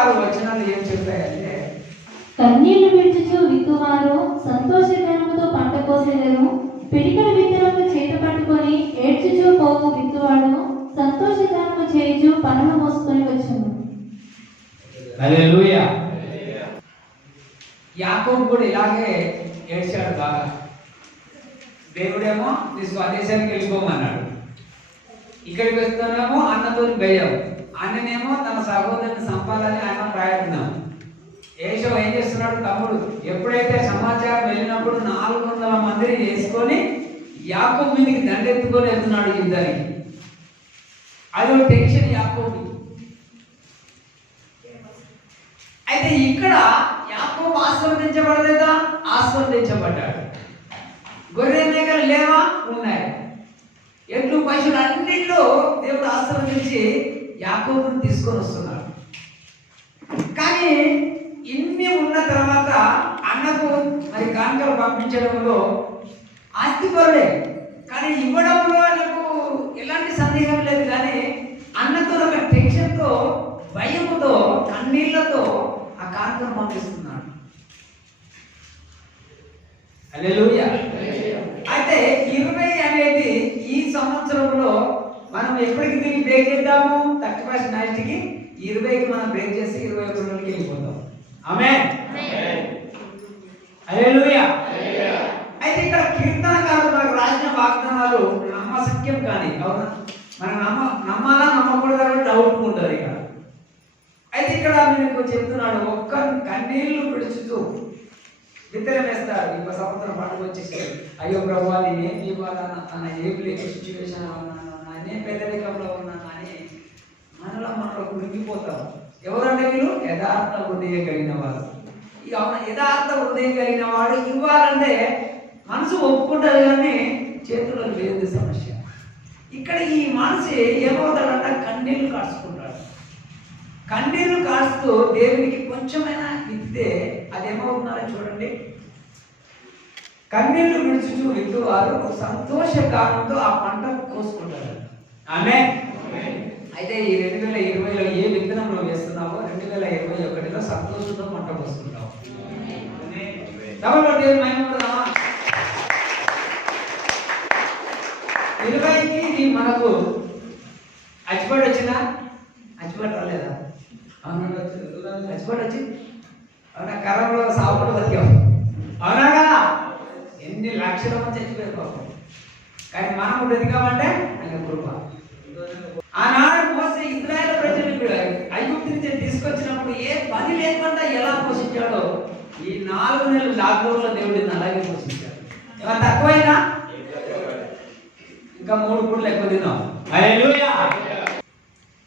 6 వచనాలు ఏం చెప్పాయంటే, కన్నీళ్లు విడుచుచు విత్తువారు సంతోషకరముతో పంట కోసెదరు. పిడికల విత్తనము చేత పట్టుకొని ఏడ్చుచూ పోవు విత్తువాడు సంతోషకరము చేయుచు పనులు మోసుకొని వచ్చును. హల్లెలూయా. యాకోబు కూడా ఇలాగే ఏడ్చాడు బాగా. దేవుడేమో నీ స్వదేశానికి వెళ్ళిపోమన్నాడు. ఇక్కడికి వస్తున్నామో అన్నతో భయం, అన్ననేమో తన సహోదరుని సంపాలని ఆయన ప్రయత్నం. ఏషవ్ ఏం చేస్తున్నాడు? తమ్ముడు ఎప్పుడైతే సమాచారం వెళ్ళినప్పుడు 400 మందిని వేసుకొని యాకోబు మీదకి దండెత్తుకొని వెళ్తున్నాడు యుద్ధానికి. అది ఒక టెన్షన్ యాకోబు. అయితే ఇక్కడ యాకోబు ఆశీర్వదించబడలేదా? ఆశీర్వదించబడ్డాడు. గొర్రె మేకలు లేవా? ఉన్నాయి. ఎట్లు పశువులు అన్నింటిలో దేవుడు ఆశీర్వదించి యాకోబుని తీసుకొని వస్తున్నాడు. కానీ ఇన్ని ఉన్న తర్వాత అన్నకు మరి కానుకలు పంపించడంలో ఆస్తిపరుడే, కానీ ఇవ్వడంలో ఆయనకు ఎలాంటి సందేహం లేదు. కానీ అన్నతో ఒక టెన్షన్తో, భయముతో, కన్నీళ్లతో ఆ కానుకను పంపిస్తున్నాడు. హల్లెలూయా. అయితే 20 అనేది ఈ సంవత్సరంలో మనం ఎప్పటికి దీన్ని బ్రేక్ చేద్దాము? 31st నైట్కి 20కి మనం బ్రేక్ చేసి 21 రోజులకి వెళ్ళిపోతాం. ఆమేన్. హల్లెలూయా. అయితే ఇక్కడ కీర్తనకారులు మనకు రాసిన వాగ్దానాలు నమ్మశక్యం కానీ, అవునా? మనం నమ్మాలా నమ్మకూడదా డౌట్ ఉంటుంది ఇక్కడ. అయితే ఇక్కడ మీకు చెప్తున్నాడు, ఒక్క కన్నీళ్లు విడుచుతూ విత్తనం వేస్తాడు. ఇంకో సంవత్సరం పండుగ వచ్చేసి, అయ్యో ప్రభువా నేనేం ఇవ్వాలన్నా, ఏం లేని సిచ్యువేషన్ ఉన్నాను, నేను పేదరికంలో ఉన్నాను అని మనలో కృంగిపోతాం. ఎవరంటే వీళ్ళు యథార్థ హృదయం కలిగిన వారు. ఇక యథార్థ హృదయం కలిగిన వాడు ఇవ్వాలంటే మనసు ఒప్పుకుంటారు, కానీ చేతుల్లో లేదు సమస్య. ఇక్కడ ఈ మనిషి ఏమవుతాడంట? కన్నీళ్లు కాచుకుంటాడు. కన్నీళ్లు కాస్తూ దేవునికి కొంచెమైనా ఇస్తే అదేమవుతున్నారో చూడండి. కన్నీళ్లు విడుచుచు విత్తువారు సంతోషకాలంతో ఆ పంట కోసుకుంటారు. ఆమేన్. అయితే ఈ 2020లో ఏ విత్తనంలో వేస్తున్నావో 2021లో సంతోషంతో పంట కోసుకుంటావు. దేవుని మహిమపడదామా? 20కి మనకు అచ్చిపడి వచ్చిందా? అచ్చిపడి రాలేదా? అవునా? అచ్చిపడి వచ్చి అవునా? కర్రలో సాగుపడి బతికాం, అవునాగా? ఎన్ని లక్షల మంది చచ్చిపోయారు పాపం. కానీ మనం బ్రతికామంటే ఆయన కృప. ఆనాడు మోసే ఇశ్రాయేలు ప్రజలను ఐగుప్తు నుంచి తీసుకొచ్చినప్పుడు ఏ పని లేకుండా ఎలా పోషించాడో ఈ 4 నెలలు లాక్డౌన్లో దేవుడిని అలాగే పోషించాడు. ఏమైనా తక్కువైనా ఇంకా 3 పూటలు ఎక్కువ తిన్నాం. హల్లెలూయా.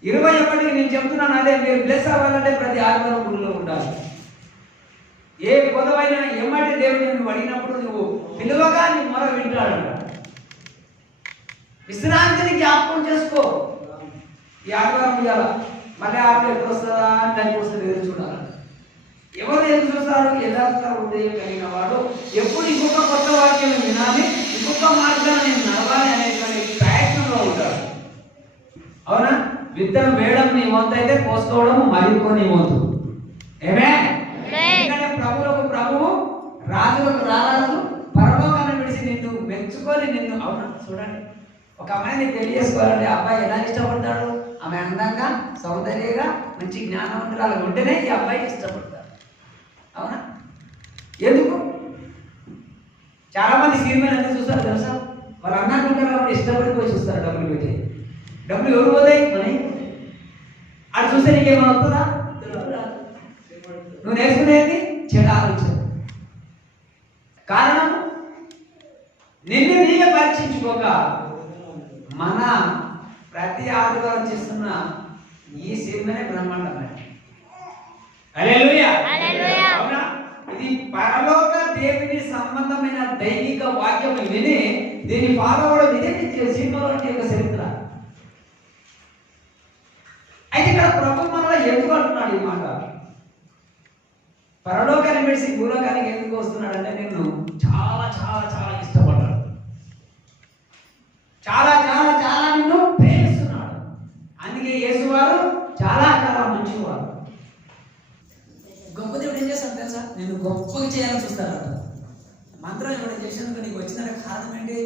21కి నేను చెప్తున్నాను, అదే మీరు బ్లెస్ అవ్వాలంటే ప్రతి ఆదివారం గుడిలో ఉండాలి. ఏ కొదవైనా ఏమంటే దేవుడు నువ్వు అడిగినప్పుడు నువ్వు పిలువగా నీ మొర వింటాడంట. విశ్రాంతిని జ్ఞాపకం చేసుకో. ఈ ఆదివారం ఇవ్వాల, మళ్ళీ ఆదివారం ఎప్పుడు వస్తుందా అని దానికి వస్తుంది ఎదురు చూడాలి. ఎవరు ఎదురు చూస్తారు? యథార్థ హృదయం కలిగిన వాడు ఎప్పుడు ఇంకొక కొత్త వాక్యం వినాలి, ఇంకొక మార్గాన్ని నేను నడవాలి అనేటువంటి ప్రయత్నంలో ఉంటాడు. అవునా? విత్తనం వేయడం నీ వంతు అయితే కోసుకోవడం మరింకో నీ వంతు. ఏమే? ఎందుకంటే ప్రభువులకు ప్రభువు, రాజులకు రారాజు, పరలోకాన్ని విడిచి నిన్ను మెచ్చుకొని నిన్ను, అవునా? చూడండి, ఒక అమ్మాయిని పెళ్లి చేసుకోవాలంటే అబ్బాయి ఎలా ఇష్టపడతాడు? ఆమె అందంగా, సౌందర్యంగా, మంచి జ్ఞానవంతురాలు ఉంటేనే ఈ అబ్బాయి ఇష్టపడతాడు. అవునా? ఎందుకు? చాలా మంది సినిమాలు ఎంత చూస్తారు తెలుసా? వాళ్ళు అన్నాడు ఉంటారు కాబట్టి ఇష్టపడిపోయి చూస్తారు. డబ్బులు పెట్టి, డబ్బులు ఎవరు పోతాయి? మనీ. అది చూస్తే నీకేమైనా వస్తుందా? నువ్వు నేర్చుకునేది చెడు ఆలోచన. కారణం నిన్ను నీవే పరీక్షించుకోక మన ప్రతి ఆదివారం చేస్తున్న ఈ సినిమానే బ్రహ్మాండమైన. హల్లెలూయా. అవునా? ఇది పరలోక దేవుని సంబంధమైన దైవిక వాక్యం విని దీన్ని ఫాలో అవ్వడం ఇదే సినిమాలో ఒక చరిత్ర. అయితే ఇక్కడ ప్రభు మనలో ఎందుకు అంటున్నాడు ఈ మాట? పరలోకాన్ని విడిచి భూలోకానికి ఎందుకు వస్తున్నాడంటే నిన్ను చాలా చాలా చాలా ఇష్టపడ్డాడు, చాలా చాలా చాలా నిన్ను ప్రేమిస్తున్నాడు. అందుకే యేసు వారు చాలా చాలా మంచివారు. గొప్ప దేవుడు ఏం చేస్తాడు తెలుసా? నేను గొప్పగా చేయాలని చూస్తాడు. మంత్రం ఇవ్వడం చేసినందుకు నీకు వచ్చిన కారణం ఏంటి?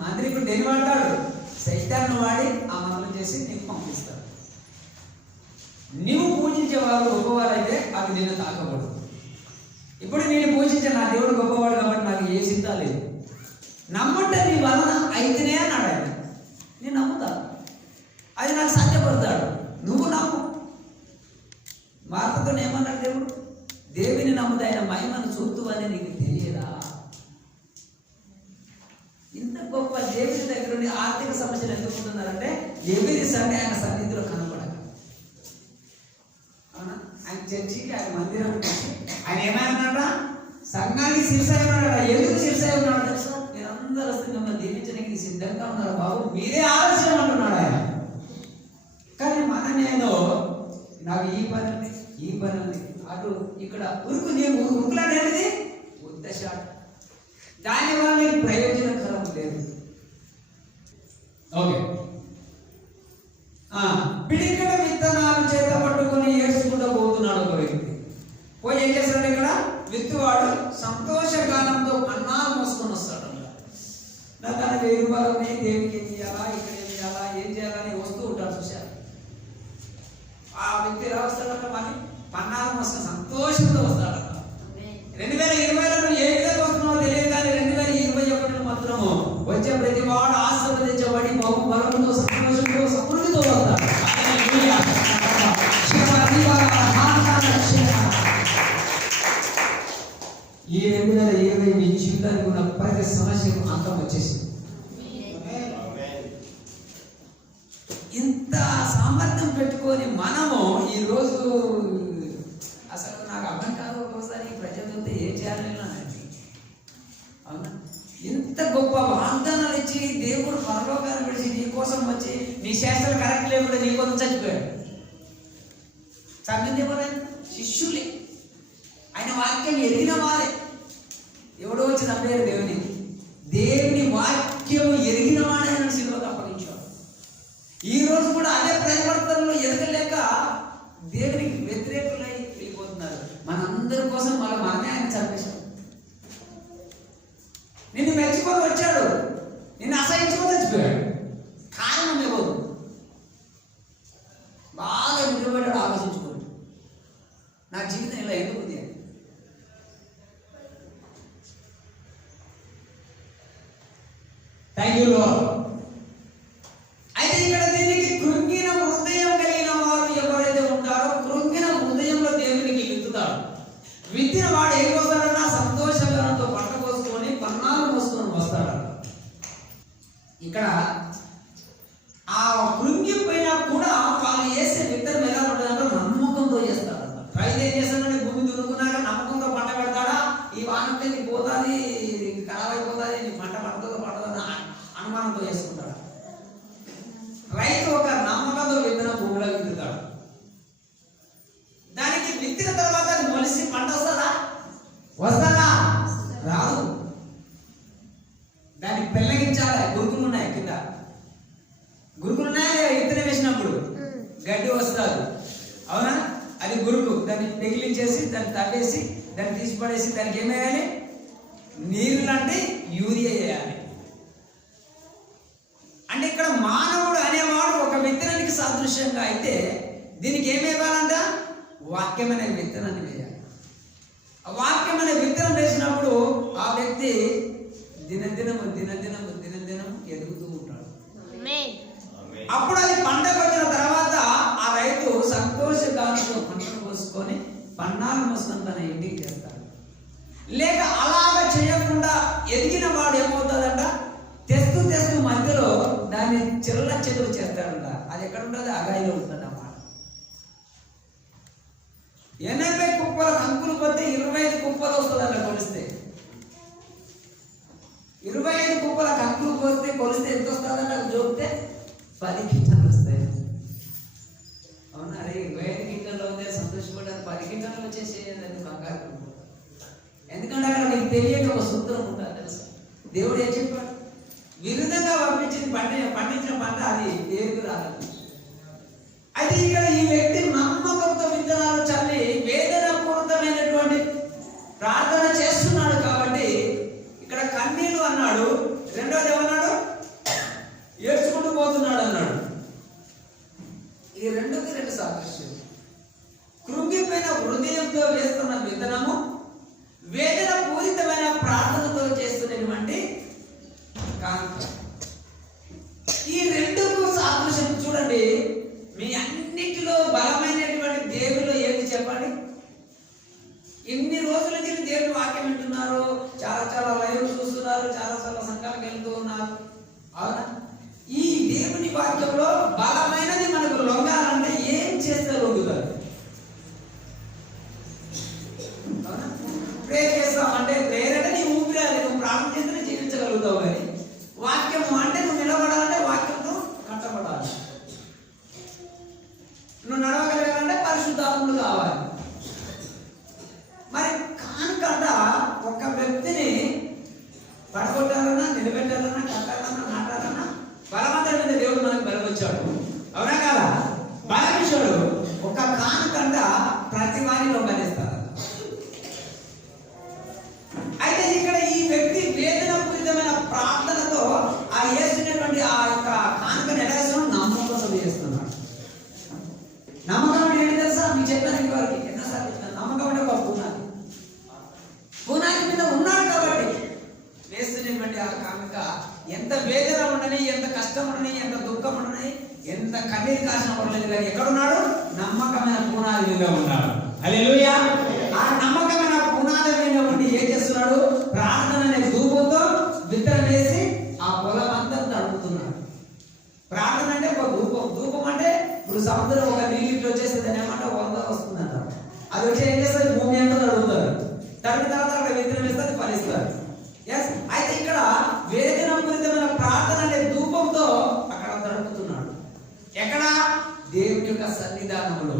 మాంత్రికుడు దేని వాడతాడు? సైతాన్ని వాడి ఆ మంత్రం చేసి నీకు పంపిస్తాడు. నీవు పూజించే వాళ్ళు గొప్పవారైతే అవి నేను తాకకూడదు. ఇప్పుడు నేను పూజించే నా దేవుడు గొప్పవాడు కాబట్టి నాకు ఏ చింత లేదు. నమ్ముంటే నీ వలన అయితేనే అన్నాడు ఆయన. నేను నమ్ముతా, అది నాకు సాధ్యపడతాడు. నువ్వు నమ్ము. మార్తతో ఏమన్నాడు దేవుడు? దేవుని నమ్ముతా ఆయన మహిమను చూస్తూ అని నీకు తెలియదా? ఇంత గొప్ప దేవుని దగ్గర నుండి ఆర్థిక సమస్యలు ఎందుకు ఉంటున్నారంటే ఎవరి సండే ఆయన సన్నిధిలో కనపడక. అవునా? ఆయన చర్చికి ఆయన మందిరానికి ఆయన ఏమైనా సంఘానికి శిరసాయి ఉన్నాడు. ఎందుకు శిరసాయి ఉన్నాడు తెలుసా? మీరు అందరూ వస్తే మిమ్మల్ని దీవించడానికి సిద్ధంగా ఉన్నారు బాబు, మీరే ఆలస్యం అంటున్నాడు ఆయన. కానీ మనమేదో నాకు ఈ పని ఉంది, ఈ పని ఉంది, అటు ఇక్కడ ఉరుకు నేను ఉరుకులాడేది ఉద్దేశాడు. దానివల్ల నీకు ప్రయోజనకరం లేదు. ఓకే, పిడికడ విత్తనాలు చేత పట్టుకుని ఏడ్చుకుంటూ పోతున్నాడు ఒక వ్యక్తి. పోయి ఏం చేస్తాడు? ఇక్కడ విత్తువాడు సంతోషగానంతో పన్నాలు మోసుకొని వస్తాడు. నాకు 1000 రూపాయలు ఉన్నాయి, దేవునికి ఏం చేయాలా, ఇక్కడ ఏం చేయాలా, ఏం చేయాలని వస్తూ ఉంటాడు. చూశారు ఆ వ్యక్తి ఎలా వస్తాడంట? మళ్ళీ పన్నాలు మోసుకొని సంతోషంతో వస్తాడంట. 2020లో నువ్వు ఏ విధంగా వస్తున్నావో తెలియదు, కానీ 2021 మాత్రము వచ్చే ప్రతి వాడు ఆశీర్వదించబడి బలముతో సంతోషంతో సమృద్ధితో వస్తాడు. ఈ 2020 మీ జీవితానికి ఉన్న ప్రతి సమస్యకు అంతం వచ్చేసింది. ఇంత సామర్థ్యం పెట్టుకొని మనము ఈరోజు అసలు నాకు అర్థం కాదు. ఒక్కోసారి ప్రజలతో ఏం చేయాలి అనండి. అవునా? ఇంత గొప్ప వాగ్దానాలు ఇచ్చి దేవుడు పరలోకాన్ని విడిచి నీ కోసం వచ్చి నీ శాస్త్రాలు కరెక్ట్ లేకుండా నీ కోసం చచ్చిపోయాడు. చంపింది ఎవరైనా? శిష్యులే. ఆయన వాక్యం ఎరిగిన వారే. ఎవడో వచ్చి చంపారు దేవుని. దేవుని వాక్యం ఎరిగిన వాడే ఆయన శిలువకు అప్పగించాడు. ఈ రోజు కూడా అదే పరివర్తనలో ఎదగలేక దేవునికి వ్యతిరేకులై వెళ్ళిపోతున్నారు. మనందరి కోసం మనమే ఆయన చంపేశాడు. నిన్ను మెచ్చుకొని వచ్చాడు, నిన్ను అసహించుకొని చచ్చిపోయాడు. కారణం ఎవరు? బాగా నిలబడ్డాడు. ఆలోచించుకోండి, నా జీవితం ఇలా ఎందుకు ఉంది? Thank you lord. అయితే ఇక్కడ దీనికి కృంగిన హృదయం కలిగిన వారు ఎవరైతే ఉంటారో, కృంగిన హృదయంలో దేవునికి విత్తుతాడు. విత్తిన వాడు ఏం వస్తాడన్నా? సంతోషంతో పంట కోసుకొని పన్నాలు మోసుకొని వస్తాడు. ఇక్కడ ఆ కృంగిపోయినా కూడా వాళ్ళు వేసే విత్తనం ఎలా ఉంటుందంటే నమ్మకంతో చేస్తాడు. రైతు ఏం చేస్తాడంటే భూమి దున్నుకున్నాక నమ్మకంతో పంట పెడతాడా? ఈ వానంటే నీకు పోతుంది, ఖరాబ్ అయిపోతుంది, నీ పంట పండుతుందో పండుతుందో అనుమానంతో చేసుకుంటాడు. రైతు ఒక నమ్మకంతో విత్తనం భూమిలో విత్తుతాడు. దానికి విత్తిన తర్వాత అది మొలిసి పంట వస్తుందా? వస్తుందా? రాదు. దానికి పెళ్ళగించాలి. గురుకులు ఉన్నాయి కింద, గురుకులు ఉన్నాయి. విత్తనం వేసినప్పుడు గడ్డి వస్తుంది. అవునా? అది గురుకు. దాన్ని పెగిలించేసి దాన్ని తవ్వేసి దాన్ని తీసి పడేసి దానికి ఏమేయాలి? నీరు లాంటి యూరియా వేయాలి. అంటే ఇక్కడ మానవుడు అనేవాడు ఒక విత్తనానికి సాదృశ్యంగా అయితే దీనికి ఏమేయాలంట? వాక్యం అనే విత్తనాన్ని వేయాలి. ఆ వాక్యం అనే విత్తనం వేసినప్పుడు ఆ వ్యక్తి దినదినము ఎదుగుతూ ఉంటాడు. అప్పుడు అది పంటకు వచ్చిన తర్వాత ఆ రైతు సంతోషంతో పంటను కోసుకొని పన్నాలు మోసుకొని తన ఇంటికి చేస్తాడు. లేక అలాగ చేయకుండా ఎదిగిన వాడు ఏమవుతాడంట? తెస్తూ మధ్యలో దాన్ని చెదురు చేస్తాడంట. అది ఎక్కడ ఉంటుంది? అగాయిలో ఉంటుంది అన్నమాట. 80 కుప్పల కంకులు పోతే 25 కుప్పలు వస్తుందంట కొలిస్తే. 25 కుప్పల కంకులు పోస్తే కొలిస్తే ఎంత వస్తుందంట? జోపితే 10 కింటాలు వస్తాయి. అవునా? అరే 25 కింటాల్లో ఉందే సంతోషపడ్డారు, 10 కింటాలు వచ్చేసేది కంగారు. ఎందుకంటే అక్కడ నీకు తెలియక ఒక సూత్రం ఉంటుంది తెలుసా? దేవుడు ఏం చెప్పాడు? విరుద్ధంగా పండించిన పంట అది ఏరుకు రాదు. అయితే ఇక్కడ ఈ వ్యక్తి నమ్మకంతో విత్తనాలు చల్లి సాదృశ్యం. కృంగిపోయిన హృదయంతో వేస్తున్న విత్తనము, వేదన పూరితమైన ప్రార్థనతో చేస్తున్నటువంటి కానుక. ఈ రెండుకు సాదృశ్యం చూడండి. మీ అన్నిటిలో బలమైనటువంటి దేవుళ్ళు ఏంటి చెప్పండి? ఎన్ని రోజుల నుంచి దేవుని వాక్యం వింటున్నారు, చాలా లైవ్ చూస్తున్నారు, చాలా సంఘాలకు వెళ్తూ ఉన్నారు, అవునా? ఈ దేవుని వాక్యంలో బలమైనది మనకు లొంగాలంటే ఏం చేస్తే లొంగుతారు? అవునా? ప్రే చేస్తామంటే ప్రేరణ నీ ఊపిరాలి, నువ్వు ప్రార్థన చేస్తేనే జీవించగలుగుతావు. కానీ వాక్యము అంటే నువ్వు నిలబడాలంటే వాక్యంతో కట్టబడాలి. నువ్వు నడవగలగాలంటే పరిశుద్ధాత్ములు కావాలి. మరి కానుకంట ఒక వ్యక్తిని పడగొట్టాలన్నా, నిలబెట్టాలన్నా, కట్టాలన్నా, నాటాలన్నా బలవంతుడి మీద దేవుడు మనకు బలమిచ్చాడు, అవునా కాదా? బలమిచ్చాడు. ఒక కానుకంట ప్రతి వారిలో బలిస్తారు. అయితే ఇక్కడ ఈ వ్యక్తి వేదన పూరితమైన ప్రార్థనతో ఆ వేసినటువంటి ఆ యొక్క కానుకను ఎలా చేస్తున్నాడు? నమ్మకం కోసం చేస్తున్నాడు. నమ్మకం అంటే ఏంటి తెలుసా? మీకు చెప్పాను వారికి ఎన్నోసార్లు చెప్పాను. నమ్మకం అంటే ఒక పునాది. పునాది మీద ఉన్నాడు కాబట్టి వేస్తున్నటువంటి ఆ కానుక ఎంత వేదన ఉండని, ఎంత కష్టం ఉండని, ఎంత దుఃఖం ఉండని, ఎంత కన్నీరు కాసిన పడలేదు, కానీ ఎక్కడున్నాడు? నమ్మకమైన పునాది మీద ఉన్నాడు. హల్లెలూయా. ఆ నమ్మకమైన పునాది మీద ఉండి ఏం చేస్తున్నాడు? ప్రార్థన అనే ధూపంతో విత్తనం వేసి ఆ పొలం అంతా తడుపుతున్నాడు. ప్రార్థన అంటే ఒక ధూపం. ధూపం అంటే ఇప్పుడు సముద్రం ఒక నీళ్ళు వచ్చేస్తే దాని ఏమంటే వంద వస్తుందంట. అది వచ్చి ఏం చేస్తారు? భూమి అంతా తడుపుతారు. తడిపిన తర్వాత అక్కడ విత్తనం వేస్తే అది ఫలిస్తారు. ఎస్. అయితే ఇక్కడ వేదన పూరితమైన ప్రార్థన అనే ధూపంతో అక్కడ తడుపుతున్నాడు. ఎక్కడ? దేవుని యొక్క సన్నిధానంలో.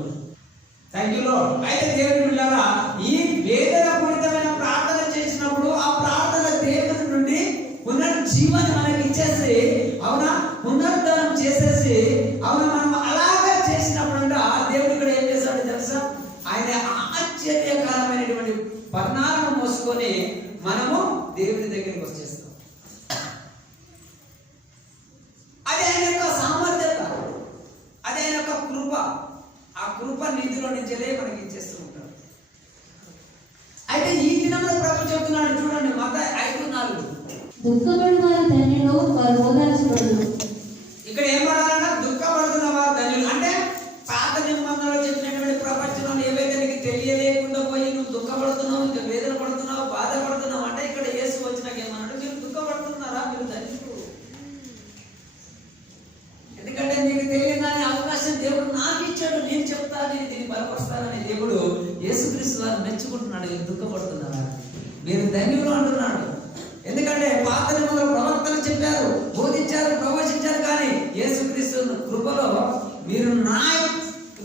Thank you lord. అయితే దేవుని బిడ్డలారా, ఈ వేదన పూరితమైన ప్రార్థన చేసినప్పుడు ఆ ప్రార్థన దేవుని నుండి పునర్జీవాన్ని మనకి ఇచ్చేసి, అవునా, పునరుద్ధరణ చేసేసి, అవునా, మనం అలాగే చేసినప్పుడు దేవుడు ఇక్కడ ఏం చేస్తాడో తెలుసా? ఆయన ఆశ్చర్యకరమైనటువంటి పరిణామం మోసుకొని మనము దేవుని దగ్గరికి వచ్చేస్తాం. అది ఆయన యొక్క సామర్థ్యత, అది ఆయన యొక్క కృప. ఆ కృప నీతిలో నుంచే మనకి ఇచ్చేస్తూ ఉంటాడు. అయితే ఈ దినంలో ప్రభు చెప్తున్నాడు చూడండి, మత్తయి 5:4. దుఃఖపడు వారు ధన్యులు, వారు ఓదార్చబడుదురు. ఇక్కడ ఏం పడాలన్నా? దుఃఖపడుతున్న వారు ధన్యులు. అంటే పాత నిబంధనలో చెప్పినటువంటి ప్రపంచంలో ఏవైతే నీకు తెలియలేకుండా పోయి నువ్వు దుఃఖపడుతున్నావు, ఇంకా వేదన పడుతున్నావు, బాధపడుతున్నావు అంటే ఇక్కడ యేసు వచ్చినాక ఏమన్నాడు? మీరు దుఃఖపడుతున్నారా? మీరు ధన్యులు. ఎందుకంటే మీకు తెలియని అవకాశం దేవుడు నాకు ఇచ్చాడు, నేను చెప్తా, నేను దీన్ని బలపరుస్తానని దేవుడు యేసుక్రీస్తు వారు మెచ్చుకుంటున్నాడు. మీరు దుఃఖపడుతున్నారా? మీరు ధన్యులు అంటున్నాడు. ఎందుకంటే పాత నిబంధనలో ప్రవక్తలు చెప్పారు, బోధించారు, ప్రవచించారు, కానీ యేసుక్రీస్తు కృపలో మీరు నా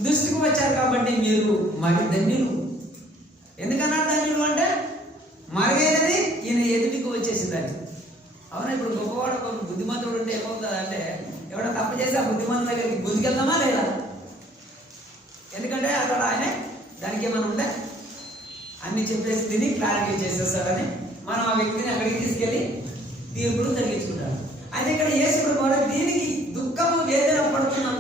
దృష్టికి వచ్చారు కాబట్టి మీరు మరి ధన్యులు. ఎందుకన్నాడు ధన్యులు అంటే? మరుగైనది ఈయన ఎదుటికి వచ్చేసిందని. అవునా? ఇప్పుడు గొప్పవాడు ఒక బుద్ధిమంతుడు ఉంటే ఏమవుతుంది అంటే, ఎవడో తప్పు చేసి ఆ బుద్ధిమంతుల దగ్గరికి గుంజుకెళ్దామా లేదా? ఎందుకంటే అక్కడ ఆయన దానికి ఏమైనా ఉంటే అన్ని చెప్పేసి తిని క్లారిఫై చేసేస్తాడని మనం ఆ వ్యక్తిని అక్కడికి తీసుకెళ్ళి తీర్పును జరిగించుకుంటాడు. అయితే ఇక్కడ యేసుడు కూడా దీనికి దుఃఖము వేదన పడుతున్నాం,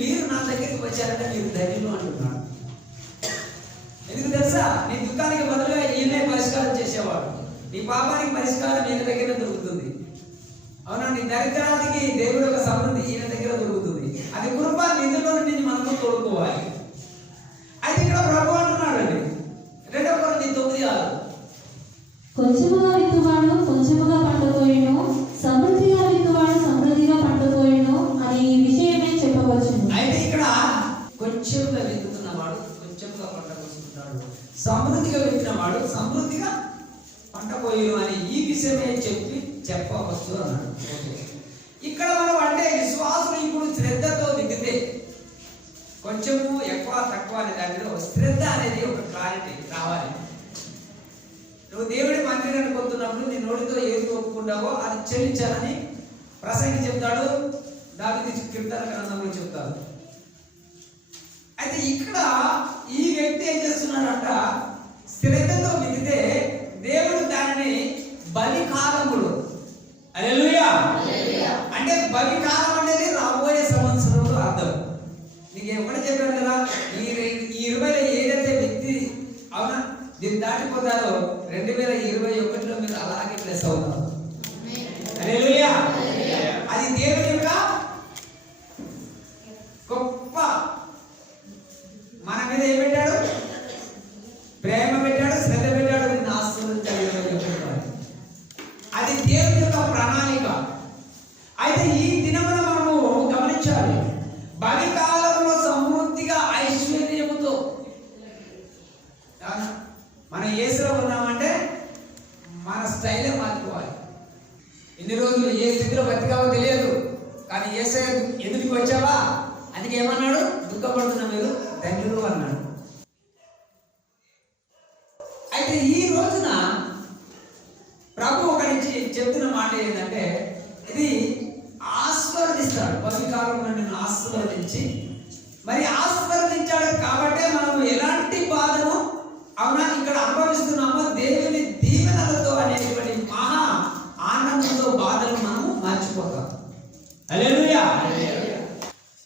మీరు నా దగ్గరికి వచ్చారంటే మీరు ధైర్యం అంటున్నాడు. ఎందుకు తెలుసా? నీ దుఃఖానికి బదులుగా ఈయనే పరిష్కారం చేసేవాడు. నీ పాపానికి పరిష్కారం ఈయన దగ్గర దొరుకుతుంది. అవునా? నీ దరిద్రానికి దేవుడు యొక్క సమృద్ధి ఈయన దగ్గర దొరుకుతుంది. అది కృప నిధుల నుండి మనము తోడుకోవాలి. అయితే ఇక్కడ ప్రభు అంటున్నాడు అండి 2 Corinthians 9:6. కొంచెముగా విత్తువాడు కొంచెముగా పంట కోయును, సమృద్ధిగా విత్తువాడు సమృద్ధిగా పంట కోయును అని ఈ విషయమే చెప్పవచ్చును. అయితే ఇక్కడ కొంచెంగా విత్తుతున్నవాడు కొంచెంగా పంట కోసుకుంటాడు, సమృద్ధిగా విత్తినవాడు సమృద్ధిగా పంట కోయును అని ఈ విషయమే చెప్పవచ్చు అన్నాడు. ఇక్కడ మనం అంటే విశ్వాసులు ఇప్పుడు శ్రద్ధతో విత్తితే కొంచెము ఎక్కువ తక్కువ అనే దానిలో శ్రద్ధ అనేది ఒక క్లారిటీ రావాలి. నువ్వు దేవుడి మందిరానికి పోతున్నప్పుడు నీ నోటితో ఏది ఒప్పుకుంటావో అది చెల్లించాలని ప్రసంగి చెప్తాడు, దావీదు కీర్తన గ్రంథంలో చెప్తాడు. అయితే ఇక్కడ ఈ వ్యక్తి ఏం చేస్తున్నాడంట? శ్రద్ధతో విధితే దేవుడు దానిని బలికాలములు, హల్లెలూయా, అంటే బలికాలం అనేది రాబోయే సంవత్సరంలో అర్థం. నీకు ఎప్పుడు చెప్పాను కదా, దీన్ని దాటిపోతారు 2021లో మీరు అలాగే ప్లస్ అవుతారు. హల్లెలూయా. అది దేవుని యొక్క గొప్ప మన మీద ఏం పెట్టాడు? ప్రేమ పెట్టాడు, శ్రద్ధ పెట్టాడు, నిన్ను ఆశీర్వదించాడు. అది దేవుని యొక్క ప్రణాళిక. అయితే ఈ దినమున మనము గమనించాలి, బలికాలంలో సమృద్ధిగా ఐశ్వర్యముతో మనం యేసులో ఉన్నామంటే మన స్టైలే మార్చుకోవాలి. ఇన్ని రోజులు ఏ స్థితిలో బతికావో తెలియదు, కానీ యేసయ్య ఎదుటికి వచ్చావా, అందుకే ఏమన్నాడు? దుఃఖపడుతున్నా మీరు ధన్యులు అన్నాడు. అయితే ఈ రోజున ప్రభు ఒక నుంచి చెప్తున్న మాట ఏంటంటే, ఇది ఆశీర్వదిస్తాడు. బలికాలంలో నిన్ను ఆశీర్వదించి, మరి ఆశీర్వదించాడు కాబట్టి మనం ఎలాంటి బాధను అవునా ఇక్కడ అనుభవిస్తున్నామో దేవుని దీవెనలతో అనేటువంటి మహా ఆనందంతో బాధలు మనము మర్చిపోతాం. హల్లెలూయా.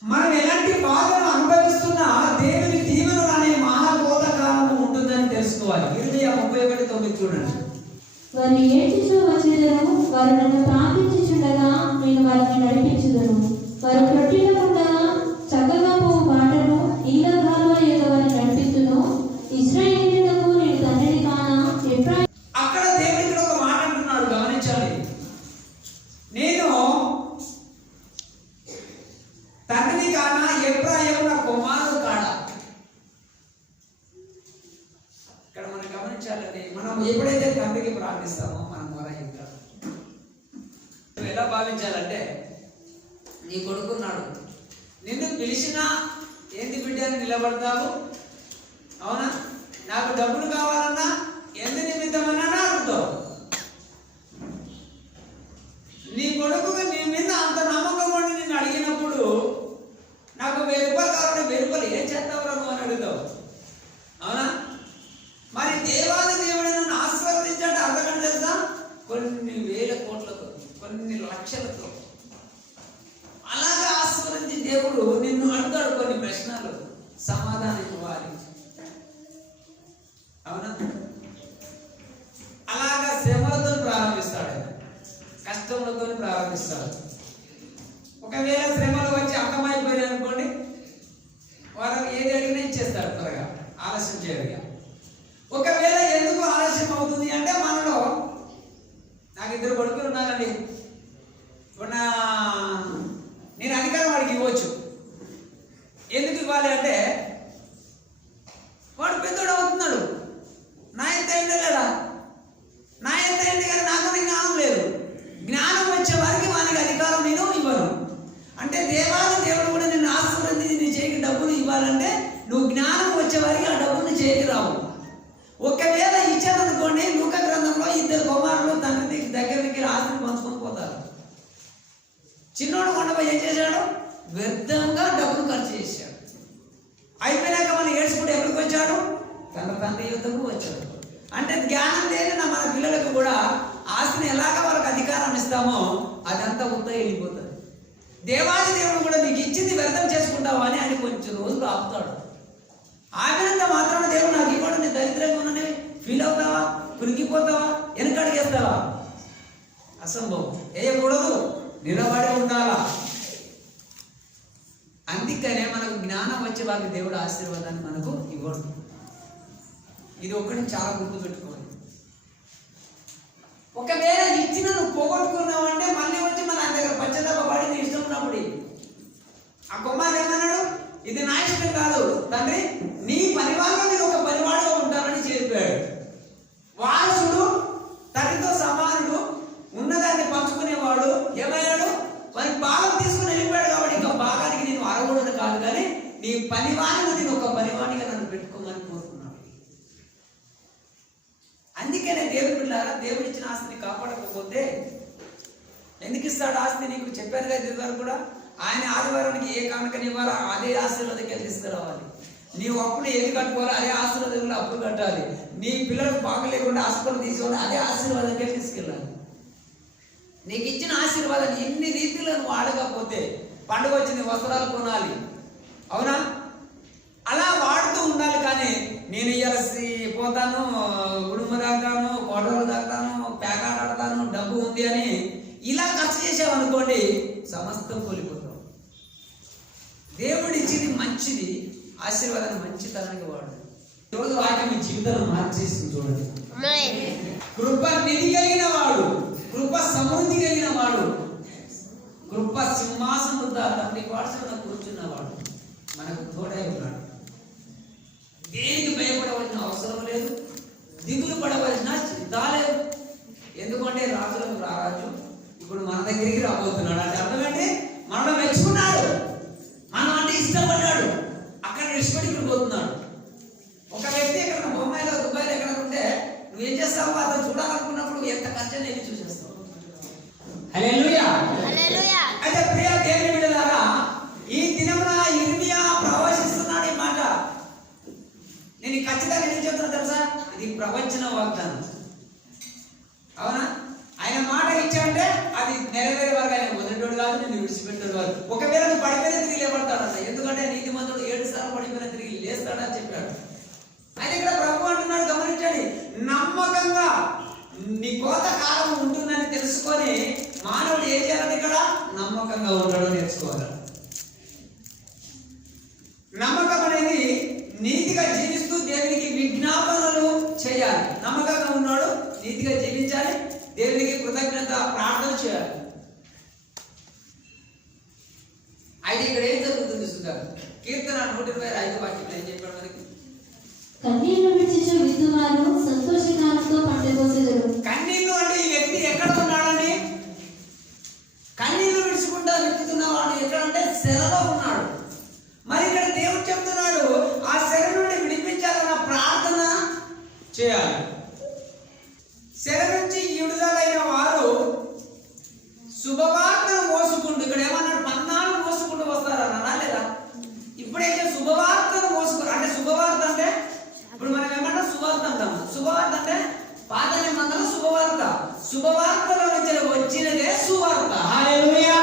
మనం ఎలాంటి బాధను అనుభవిస్తున్నా దేవుని దీవెనలు అనే మహాబోధకాలము ఉంటుందని తెలుసుకోవాలి. 21:9 చూడండి. వారు ఏడ్చుచూ వచ్చెదరు, వారు నన్ను ప్రార్థించుచుండగా నేను వారిని నడిపించుదును. వారు ప్రొట్టిల్లకుండా చక్కగా పోవు బాటను నీళ్ళ కాలువ యొద్ద వారిని నడిపించును. ఇశ్రాయేలీయులకు నేను తండ్రిని కానా? అక్కడ దేవుడు ఒక మాట అంటున్నాడు, గమనించాలి. నేను తండ్రిని కానా, ఎఫ్రాయిము నా కుమారుడు కాడా. ఇక్కడ మనం గమనించాలండి, మనం ఎప్పుడైతే తండ్రికి ప్రార్థిస్తామో మనం మొర ఇంటాడు. నువ్వు ఎలా భావించాలంటే, నీ కొడుకున్నాడు, నిన్ను పిలిచినా ఏంది బిడ్డ అని నిలబడతావు. అవునా? నాకు డబ్బులు కావాలన్నా ఎందు నిమిత్తమన్నా అడుగుతావు. నీ కొడుకు నీ మీద అంత నమ్మకం ఉండి నిన్ను అడిగినప్పుడు నాకు 1000 రూపాయలు కావాలంటే 1000 రూపాయలు ఏం చేస్తావు నువ్వు అని అడుగుతావు. అవునా? మరి దేవాది దేవుడు నన్ను ఆశీర్వదించాడు అర్థం తెలుసా? కొన్ని వేల కోట్లతో, కొన్ని లక్షలతో అలాగే ఆశీర్వదించి దేవుడు నిన్ను అడుగుతాడు కొన్ని ప్రశ్నలు, సమాధానం ఇవ్వాలి. అవునా? అలాగా శ్రమలతో ప్రారంభిస్తాడు, కష్టములతో ప్రారంభిస్తాడు. ఒకవేళ శ్రమలు వచ్చి అర్థమైపోయాయి అనుకోండి, వాళ్ళకి ఏది అడిగినా ఇచ్చేస్తాడు త్వరగా, ఆలస్యం చేయగా. ఒకవేళ ఎందుకు ఆలస్యం అవుతుంది అంటే, మనలో నాకు 2 కొడుకులు ఉన్నారండి, నేను అధికారం వాడికి ఇవ్వచ్చు. ఎందుకు ఇవ్వాలి అంటే, వాడు పెద్దోడు అవుతున్నాడు, నా ఎంత అయిందో లేదా, నా ఎంత అయింది కానీ నాకు జ్ఞానం లేదు. జ్ఞానం వచ్చే వారికి వానికి అధికారం నేను ఇవ్వను. అంటే దేవాది దేవుడు కూడా నిన్ను ఆశీర్వదించి నీ చేతికి డబ్బులు ఇవ్వాలంటే నువ్వు జ్ఞానం వచ్చే వారికి ఆ డబ్బులు నీ చేతికి రావు. ఒకవేళ ఇచ్చాననుకోండి, లూకా గ్రంథంలో 2 కుమారులు తండ్రి దగ్గరికి ఆస్తిని పంచుకొని పోతారు. చిన్నోడు కొండపై ఏం చేశాడు? వ్యర్థంగా డబ్బులు ఖర్చు చేశాడు. అయిపోయినాక మనం ఏడ్చుకుంటూ ఎక్కడికి వచ్చాడు? తన తండ్రి యుద్ధకు వచ్చాడు. అంటే జ్ఞానం లేని మన పిల్లలకు కూడా ఆస్తిని ఎలాగ వాళ్ళకి అధికారం ఇస్తామో అదంతా ఉత్తగా వెళ్ళిపోతుంది. దేవాది దేవుడు కూడా నీకు ఇచ్చింది వ్యర్థం చేసుకుంటావా అని ఆయన కొంచెం రోజులు ఆపుతాడు. ఆగినంత మాత్రాన దేవుడు నాకు ఇవ్వడు, నీ దరిద్రంగా ఉన్నని ఫీల్ అవుతావా? కురికిపోతావా? వెనకడిగేస్తావా? అసంభవం. వేయకూడదు, నిలబడి ఉండాలా. అందుకనే మనకు జ్ఞానం వచ్చే వాళ్ళకి దేవుడు ఆశీర్వాదాన్ని మనకు ఇవ్వడు. ఇది ఒకటి చాలా గుర్తుపెట్టుకోవాలి. ఒకవేళ ఇచ్చిన నువ్వు పోగొట్టుకున్నావు అంటే మళ్ళీ వచ్చి మన ఆయన దగ్గర పశ్చాత్తాపడి నీ ఇష్టం ఉన్నప్పుడు ఆ కుమారుడు ఏమన్నాడు? ఇది నా ఇష్టం కాదు తండ్రి, నీ పనివాళ్ళలో నేను ఒక పనివాడుగా ఉంటానని చెప్పాడు. వారసుడు తండ్రితో సమానుడు, ఉన్నదాన్ని పంచుకునేవాడు ఏమయ్యాడు? వారి భాగం తీసుకుని వెళ్ళిపోయాడు. కాబట్టి ఇంకా భాగానికి నేను అరగూడదు కాదు, కానీ నీ పనివాణిని నేను ఒక పనివాణిగా నన్ను పెట్టుకోమని కోరుకున్నాను. అందుకనే దేవుడి పిల్లారా, దేవుడు ఇచ్చిన ఆస్తిని కాపాడకపోతే ఎందుకు ఇస్తాడు ఆస్తి? నీకు చెప్పాను కదా ఇదివరకు కూడా, ఆయన ఆదివారానికి ఏ కానుకనివ్వాలా అదే ఆశీర్వాదంకి తీసుకురావాలి. నీవు అప్పుడు ఏది కట్టుకోవాలి అదే ఆశీర్వాదంలో అప్పుడు కట్టాలి. నీ పిల్లలకు బాగా లేకుండా హాస్పిటల్ తీసుకోవాలి అదే ఆశీర్వాదంకే తీసుకెళ్ళాలి. నీకు ఇచ్చిన ఆశీర్వాదాన్ని ఎన్ని రీతిలో నువ్వు ఆడకపోతే, పండుగ వచ్చింది వస్త్రాలు కొనాలి, అవునా? అలా వాడుతూ ఉండాలి. కానీ నేను ఇవ్వాల్సి పోతాను, కుటుంబ తాగుతాను, కోటలు తాగుతాను, పేకాట ఆడతాను, డబ్బు ఉంది అని ఇలా ఖర్చు చేసామనుకోండి సమస్తం కోల్పోతాం. దేవుడు ఇచ్చింది మంచిది, ఆశీర్వాదాన్ని మంచితనానికి వాడు. రోజు వాటి మీ జీవితాన్ని మార్చేస్తుంది చూడండి. కృప నిధి కలిగిన వాడు, కృప సమృద్ధి కలిగిన వాడు, కృప సింహాసనం తండ్రి వారసులను కూర్చున్నవాడు మనకు తోడై ఉన్నాడు. దేనికి భయపడవలసిన అవసరం లేదు, దిగులు పడవలసిన చింత లేదు. ఎందుకంటే రాజులకు రారాజు ఇప్పుడు మన దగ్గరికి రాబోతున్నాడు. అంటే అర్థం ఏంటి? మనల్ని మెచ్చుకున్నాడు, మనం అంటే ఇష్టపడ్డాడు, అక్కడ విడిచిపెట్టి ఇక్కడ పోతున్నాడు. ఒక వ్యక్తి ఎక్కడ బొమ్మాయిలో దుబాయ్లో ఎక్కడ ఉంటే నువ్వేం చేస్తావు? అతను చూడాలనుకున్నప్పుడు ఎంత ఖర్చు వెళ్ళి చూసేస్తావు. హల్లెలూయా. అయితే ప్రియ దేవుని బిడ్డలారా, ఈ దినమున ఇర్మియా ప్రవచిస్తున్నాడు ఈ మాట. నేను ఖచ్చితంగా ఏం చెప్తున్నా తెలుసా? ఇది ప్రవచన వాగ్దానం. అవునా? ఆయన మాట ఇచ్చాడంటే అది నెరవేరే వరకు ఆయన మొదటివాడు కాదు, నేను విడిచిపెట్టాడు కాదు. ఒకవేళ నువ్వు పడిపోయినా తిరిగి లేపడతాడంట. ఎందుకంటే నీతిమంతుడు 7 సార్లు పడిపోయినా తిరిగి లేస్తాడని చెప్పాడు. అయితే ఇక్కడ ప్రభు అంటున్నాడు, గమనించండి, నమ్మకంగా నీ కోత కాలం ఉంటుందని తెలుసుకొని మానవుడు ఏం చేయాలంటే ఇక్కడ నమ్మకంగా ఉండడం నేర్చుకోవాలి. నమ్మకం అనేది నీతిగా జీవిస్తూ దేవునికి విజ్ఞాపనలు చేయాలి. నమ్మకంగా ఉన్నాడు, నీతిగా జీవించాలి, దేవునికి కృతజ్ఞత ప్రార్థన చేయాలి. అయితే ఇక్కడ ఏం జరుగుతుంది చూద్దాం. కీర్తన 125 వాక్యంలో ఏం చెప్పాడు మనకి? కన్నీళ్లు విడిచి విత్తువారు సంతోషకాలతో పంట కోసెదరు. కన్నీళ్లు అంటే ఈ వ్యక్తి ఎక్కడ ఉన్నాడని? కన్నీళ్లు విడుచుకుంటా విత్తుతున్నవాడు ఎక్కడంటే శరలో ఉన్నాడు. మరి ఇక్కడ దేవుడు చెప్తున్నాడు, ఆ శర నుండి విడిపించాలన్న ప్రార్థన చేయాలి. శర నుంచి విడుదలైన వారు శుభవార్తను మోసుకుంటూ, ఇక్కడ ఏమన్నాడు? పన్నాలు మోసుకుంటూ వస్తారన్నా లేదా? ఇప్పుడైతే శుభవార్తను మోసుకుంటారు. అంటే శుభవార్త అంటే ఇప్పుడు మనం ఏమన్నా సువార్త అంటాం. శుభవార్త అంటే పాత నిబంధనలో శుభవార్త, శుభవార్తలో నుంచి వచ్చినదే సువార్త. హల్లెలూయా.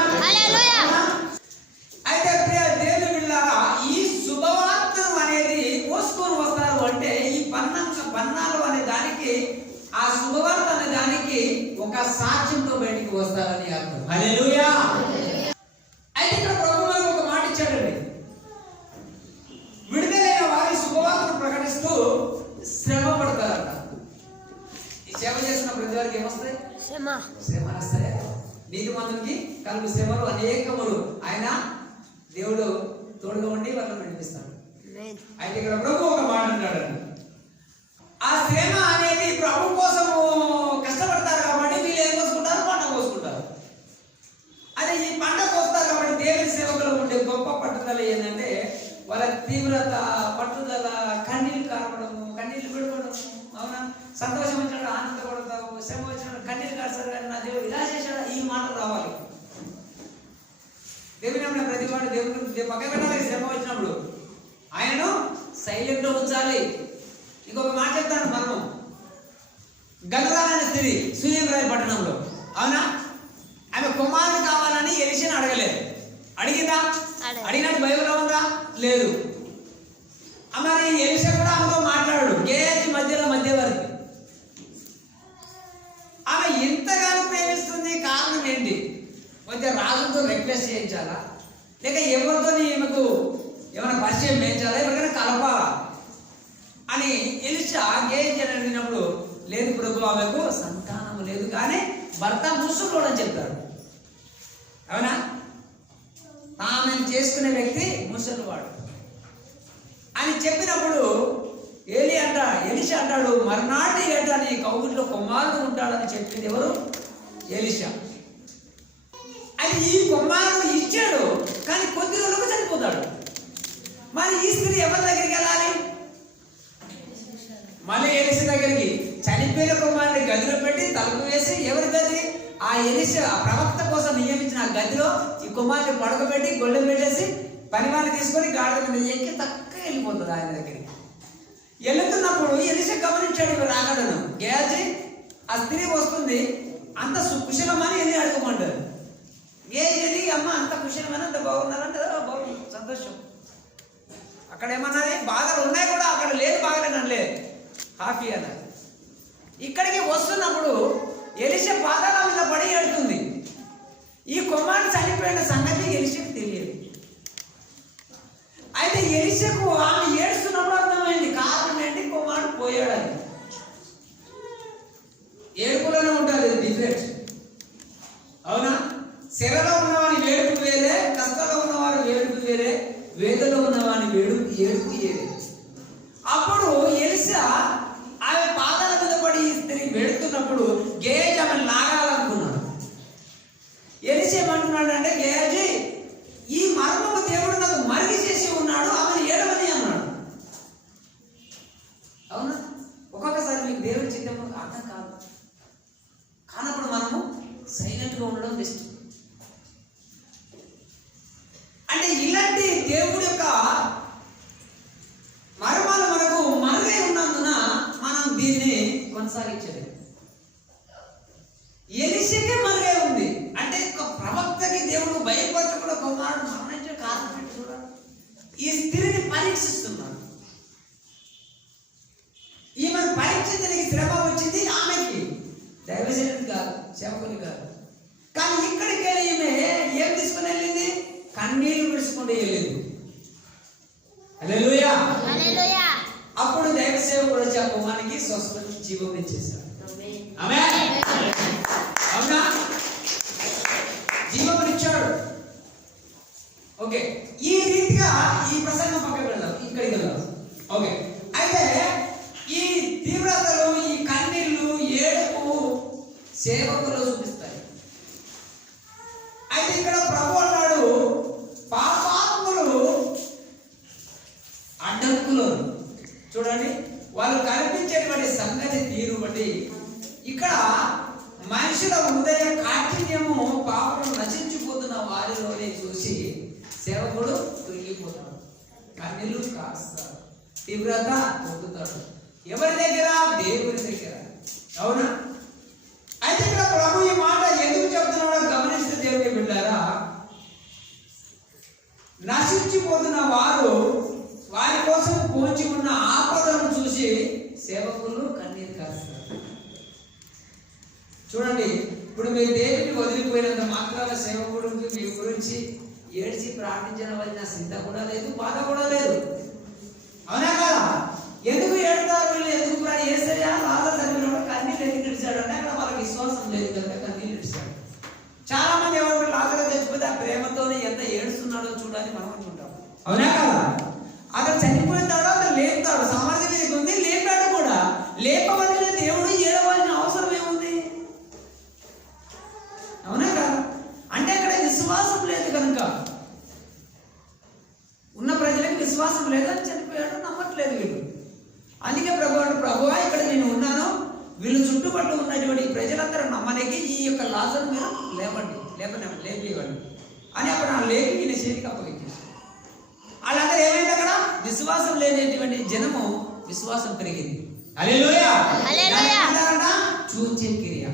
అయితే ప్రియ దేవుని బిడ్డలారా, ఈ శుభవార్తను అనేది మోసుకొని వస్తారు అంటే ఈ పన్నాలు అనే దానికి, ఆ శుభవార్త అనే దానికి ఒక సాక్ష్యంతో బయటికి వస్తారని అర్థం. హల్లెలూయా. అయితే ఇక్కడ ప్రభు మనకు ఒక మాట ఇచ్చాడండి. విడుదలైన వారి శుభవార్తను ప్రకటిస్తూ శ్రమ పడతారట. ఈ సేవ చేసిన ప్రతి వారికి ఏమొస్తాయి? శ్రమ వస్తాయి. నీతిమంతునికి కలుగు శ్రమలు అనేకములు. ఆయన దేవుడు తోడుగా ఉండి వాళ్ళని నడిపిస్తాడు. అయితే ఇక్కడ ప్రభు ఒక మాట అంటాడండి, ఆ శ్రమ అనేది ప్రభు కోసము కష్టపడతారు కాబట్టి వీళ్ళు ఏం కోసుకుంటారు? పంట కోసుకుంటారు. అదే ఈ పంట కోస్తారు కాబట్టి దేవుని సేవకులు ఉండే గొప్ప పట్టుదల ఏంటంటే వాళ్ళ తీవ్రత, పట్టుదల, కన్నీళ్ళు కారపడము, కన్నీళ్ళు పెట్టుకోవడం. అవునా? సంతోషం వచ్చినప్పుడు ఆనందపడతావు, శ్రమ వచ్చినప్పుడు కన్నీళ్ళు కాస్తారు. కానీ నా దేవుడు ఇలా చేశాడు, ఈ మాటలు రావాలి. దేవుని ప్రతి వాడు దేవుడు పక్క పెట్టాలి. శ్రమ వచ్చినప్పుడు ఆయనను సైలెంట్ ఉంచాలి. ఇంకొక మాట చెప్తాను. మనము గనురాలనే స్త్రీ సూర్యగ్రాయ పట్టణంలో, అవునా? ఆమె కుమారుడు కావాలని ఎలిషాను అడగలేదు. అడిగిందా? అడిగినట్టు బైబిల్లో ఉందా? లేదు. మరి ఎలిషా కూడా ఆమెతో మాట్లాడు. గేజీ మధ్యవర్తి. ఆమె ఎంతగానో ప్రేమిస్తుంది. కారణం ఏంటి? కొంచెం రాజుతో రిక్వెస్ట్ చేయించాలా, లేక ఎవరితో ఈమెకు ఏమైనా పరిచయం చేయించాలా, ఎవరికైనా కలపాలా అని ఎలిషా గేజీ అని అడిగినప్పుడు, లేదు ప్రభు, ఆమెకు సంతానం లేదు, కానీ భర్త ముసలోడు అని చెప్తాడు. అవునా? ఆమెను చేసుకునే వ్యక్తి ముసలివాడు అని చెప్పినప్పుడు ఎలిషా అంటాడు, మర్నాటి ఏట నీ కౌగిట్లో కుమారుడు ఉంటాడని చెప్పింది ఎవరు? ఎలిషా. అది ఈ కుమారుడు ఇచ్చాడు, కానీ కొద్ది రోజులకు చనిపోతాడు. మరి ఈ స్త్రీ ఎవరి దగ్గరికి వెళ్ళాలి? మళ్ళీ ఎలిషా దగ్గరికి. చనిపోయిన కుమారుని గదిలో పెట్టి తలుపు వేసి, ఎవరి గది? ఆ ఎలిషా ప్రవక్త కోసం నియమించిన ఆ గదిలో ఈ కుమారుని పడుకోబెట్టి గొళ్ళెం పెట్టేసి పనివాడిని తీసుకొని గాడిద మీద ఎక్కి తక్కువ వెళ్ళిపోతుంది ఆయన దగ్గరికి. వెళుతున్నప్పుడు ఎలిషా గమనించాడు ఇవి రాగడను. గేజీ ఆ స్త్రీ వస్తుంది, అంత కుశలమని వెళ్ళి అడుగుమంటారు. గేజీ వెళ్ళి, అమ్మ అంత కుశలమని, అంత బాగున్నారంటే బాగుంది, సంతోషం. అక్కడ ఏమన్నది? బాధలు ఉన్నాయి కూడా, అక్కడ లేదు బాగలేనలే. హాఫీ అన్నారు. ఇక్కడికి వస్తున్నప్పుడు ఎలీషా పాదాల మీద పడి ఏడుతుంది. ఈ కుమారుడు చనిపోయిన సంగతి ఎలీషాకు తెలియదు. అయితే ఎలీషాకు ఆమె ఏడుస్తున్నప్పుడు అర్థమైంది కారణం ఏంటి, కుమారుడు పోయాడని. ఏడుపులోనే ఉంటుంది డిఫరెన్స్, అవునా? శరలో ఉన్నవాని వేడుపు వేరే, కష్టంలో ఉన్నవారి వేడుపు వేరే, వేదలో ఉన్నవాని ఏడుపు వేరే. అప్పుడు ఎలీషా ఆమె పాదాల మీద పడి స్త్రీ వెళుతున్నప్పుడు గేయాజీ ఆమెను లాగాలనుకున్నాడు. ఎలీషా ఏమంటున్నాడు అంటే, గేయాజీ ఈ మర్మము దేవుడు నాకు మరిగి చేసి ఉన్నాడు, ఆమెను ఏడవని అన్నాడు. అవునా? ఒక్కొక్కసారి మీకు దేవుడి చిత్తము అర్థం కాదు, కానప్పుడు మనము సైలెంట్గా ఉండడం బెస్ట్. అంటే ఇలాంటి దేవుడి యొక్క మర్మాలు మనకు మరుగై ఉన్నందున మనం దీన్ని కొనసాగించలేదు. ఎలీషాకే మరుగై ఉంది అంటే ఒక ప్రవక్తకి దేవుడు భయపరచకుండా కుమారుడు మరణించే కారణం ఏంటి చూడాలి. ఈ స్త్రీని పరీక్షిస్తున్నాడు. ఈమెను పరీక్షించడానికి శ్రమ వచ్చింది ఆమెకి, దైవజనుడికి కాదు, సేవకుని కాదు. కానీ ఇక్కడికి వెళ్ళి ఈమె ఏం తీసుకుని వెళ్ళింది, కన్నీళ్లు విడుచుకుంటూ వెళ్ళింది. హల్లెలూయా. అప్పుడు దైవ సేవకుడు వచ్చి ఆ కుమారునికి స్వస్థత జీవం ఇచ్చేశాడు. ఆమేన్. అవునా? జీవం ఇచ్చాడు. ఓకే, ఈ రీతిగా ఈ ప్రసంగం పక్కకు వెళ్దాం, ఇక్కడికి వెళ్దాం. ఓకే, అయితే ఈ తీవ్రతలు, ఈ కన్నీళ్లు, ఏడుపు సేవకులు చూపిస్తాయి. అయితే ఇక్కడ ప్రభు అన్నాడు, పాపాత్ములు అడ్డంకులు. చూడండి, వాళ్ళు కనిపించేటువంటి సంగతి తీరు బట్టి ఇక్కడ మనుషుల హృదయ కాఠిన్యము పాపం నశించిపోతున్న వారిలోనే చూసి సేవకుడు కృంగిపోతాడు, కన్నీళ్లు కాస్తాడు, తీవ్రత పొందుతాడు. ఎవరి దగ్గర? దేవుని దగ్గర. అవునా? అయితే ఇక్కడ ప్రభు ఈ మాట ఎందుకు చెప్తున్నాడో గమనిస్తే దేవుని బిడ్డారా, నశించిపోతున్న వారు వారి కోసం పోంచి ఉన్న ఆపదలను చూసి సేవకులు కన్నీరు కాస్తారు. చూడండి, ఇప్పుడు మీరు దేవుని వదిలిపోయినంత మాత్రాన సేవకుడు మీ గురించి ఏడ్చి ప్రార్థించవలసిన సింత కూడా లేదు, బాధ కూడా లేదు. అవునా కదా? ఎందుకు ఏడుతారు వీళ్ళు? ఎందుకు ఏసయ్యా లాజరు చనిపోయినప్పుడు కన్నీళ్ళు ఎందుకు ఇడిచాడు అంటే అక్కడ వాళ్ళకి విశ్వాసం లేదు కనుక కన్నీళ్ళు ఇడిచాడు. చాలా మంది ఎవరు లాజరు చచ్చిపోతే ఆ ప్రేమతోనే ఎంత ఏడుస్తున్నాడో చూడాలని మనం అనుకుంటాం. అవునా కదా? అతను చనిపోతాడో అతను లేపుతాడు, సామర్థ్యం మీద ఉంది, లేపాడు కూడా. లేపవలసిన దేవుడు ఏడవలసిన అవసరం ఏముంది? అవునా కదా? అంటే అక్కడ విశ్వాసం లేదు కనుక, ఉన్న ప్రజలకు విశ్వాసం లేదని చనిపోయాడు, నమ్మట్లేదు వీళ్ళు. అందుకే ప్రభువా ఇక్కడ నేను ఉన్నాను, వీళ్ళు చుట్టుపట్ల ఉన్నటువంటి ప్రజలందరూ నమ్మనికి ఈ యొక్క లాజరు మీరు లేపివ్వండి అని అప్పుడు ఆ లేపి ఈయన చేతికి అప్పగించేసి, వాళ్ళందరూ ఏమైంది అక్కడ విశ్వాసం లేనటువంటి జనము విశ్వాసం పెరిగింది. హల్లెలూయా. చూచే క్రియ,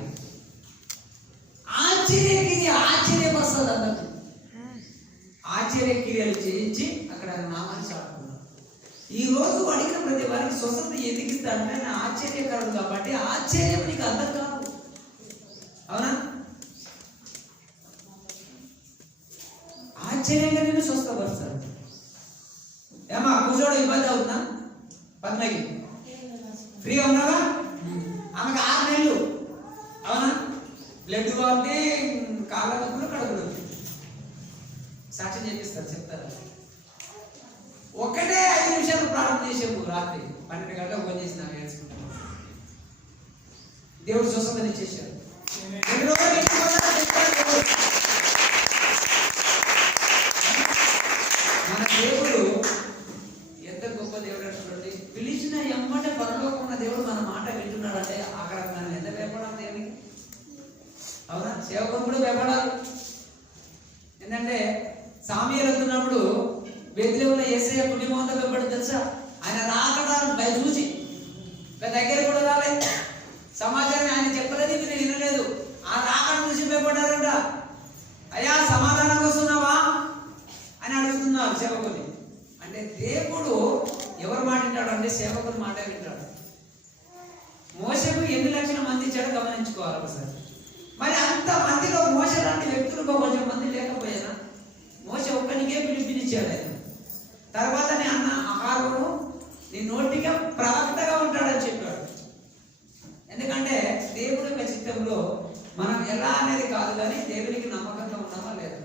ఆశ్చర్యక్రియ, ఆశ్చర్యపరుస్తుంది అందరికీ. ఆశ్చర్యక్రియలు చేయించి అక్కడ నామాన్ని చాటుకున్నాడు. ఈ రోజు అడిగిన ప్రతి వారికి స్వస్థత ఎదిగిస్తాడంటే ఆయన ఆశ్చర్యకరుడు కాబట్టి ఆశ్చర్యం నీకు అర్థం కాదు. అవునా? ఆశ్చర్యంగా నేను స్వస్థపరుస్తాడు. ఏమా కూర్చోవడం ఇబ్బంది అవుతుందా? పద్మకి ఫ్రీగా ఉన్నావా? ఆమెకు 6 నెలలు. అవునా? బ్లడ్ కాబట్టి కాళ్ళ నొప్పులు, కడుపు నొప్పి. సాక్ష్యం చేపిస్తారు, చెప్తారు. ఒకటే 5 నిమిషాలు ప్రార్థన చేసాము. రాత్రి 12 గంటలకు ఫోన్ చేసి నాకు నేర్చుకుంటాను. దేవుడు స్వస్థతని చేశాడు. మన దేవుడు ఎంత గొప్ప దేవుడు అంటున్నాడు. పిలిచిన ఎమ్మటే పరలోకం ఉన్న దేవుడు మన మాట వింటున్నాడు అంటే అక్కడ మనం ఎంత భయపడాలి దేవునికి? అవునా? సేవకుడు కూడా భయపడాలి. ఏంటంటే సామీలు వెళ్తున్నప్పుడు బెత్లెహేములో యేసయ్య పుణ్యమోహంతో భయపడి తెలుసా? ఆయన రాకడా చూసి దగ్గర కూడా రాలేదు, సమాచారం ఆయన చెప్పలేదు, మీరు వినలేదు. ఆ రాకడ చూసి భయపడ్డారంట. అయ్యా సమాధానం వస్తున్నావా అని అడుగుతున్నారు సేవకుని. అంటే దేవుడు ఎవరు మాట వింటాడు అంటే సేవకుని మాట వింటాడు. ఎన్ని లక్షల మంది ఇచ్చాడో గమనించుకోవాలి ఒకసారి. మరి అంత మందిలో మోసే లాంటి వ్యక్తులు కొంచెం మంది లేకపోయారా? మోసే ఒక్కనికే పిలిపించాడు ఆయన. తర్వాత నీ అన్న అహారోను నీ నోటిగా ప్రవక్తగా ఉంటాడని చెప్పాడు. ఎందుకంటే దేవుడి యొక్క చిత్తంలో మనం ఎలా అనేది కాదు, కానీ దేవునికి నమ్మకంగా ఉన్నామా లేదా.